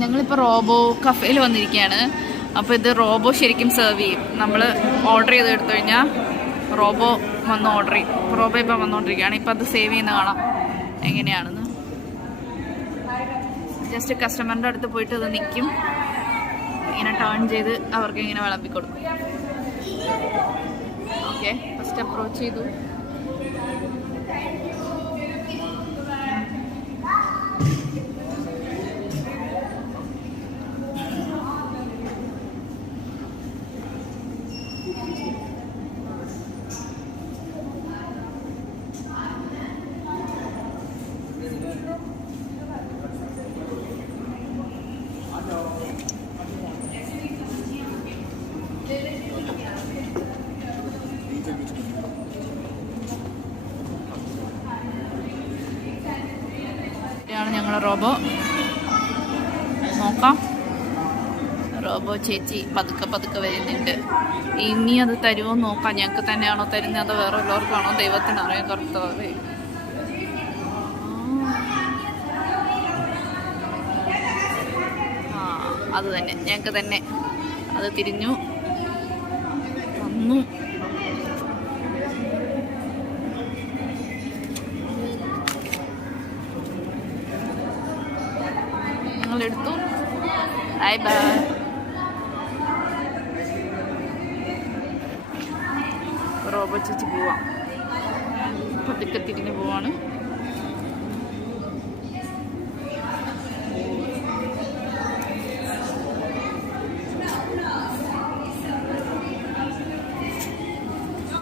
ഞങ്ങളിപ്പോൾ റോബോ കഫേയിൽ വന്നിരിക്കുകയാണ്. അപ്പോൾ ഇത് റോബോ ശരിക്കും സെർവ് ചെയ്യും. നമ്മൾ ഓർഡർ ചെയ്ത് എടുത്തു കഴിഞ്ഞാൽ റോബോ വന്ന് ഓർഡർ ചെയ്യും. റോബോ ഇപ്പം വന്നുകൊണ്ടിരിക്കുകയാണ്. ഇപ്പം അത് സേവ് ചെയ്യുന്ന കാണാം എങ്ങനെയാണെന്ന്. ജസ്റ്റ് കസ്റ്റമറിൻ്റെ അടുത്ത് പോയിട്ട് അത് നിൽക്കും, ഇങ്ങനെ ടേൺ ചെയ്ത് അവർക്ക് ഇങ്ങനെ വിളമ്പി കൊടുക്കും. ഓക്കെ, ഫസ്റ്റ് അപ്രോച്ച് ചെയ്തു. ഞങ്ങളെ റോബോ നോക്കാം. റോബോ ചേച്ചി പതുക്കെ പതുക്കെ വരുന്നുണ്ട്. ഇനി അത് തരുമോ നോക്കാം. ഞങ്ങൾക്ക് തന്നെയാണോ തരുന്നത് അതോ വേറെ ഉള്ളവർക്കാണോ? ദൈവത്തിനറിയാം. കർത്താവേ, അത് തന്നെ, ഞങ്ങൾക്ക് തന്നെ. അത് തിരിഞ്ഞു വന്നു. ഞങ്ങളെടുത്തു. Bye bye. റോബോ ചേച്ചി പോവാം. പതുക്കെ തിരിഞ്ഞു പോവാണ്.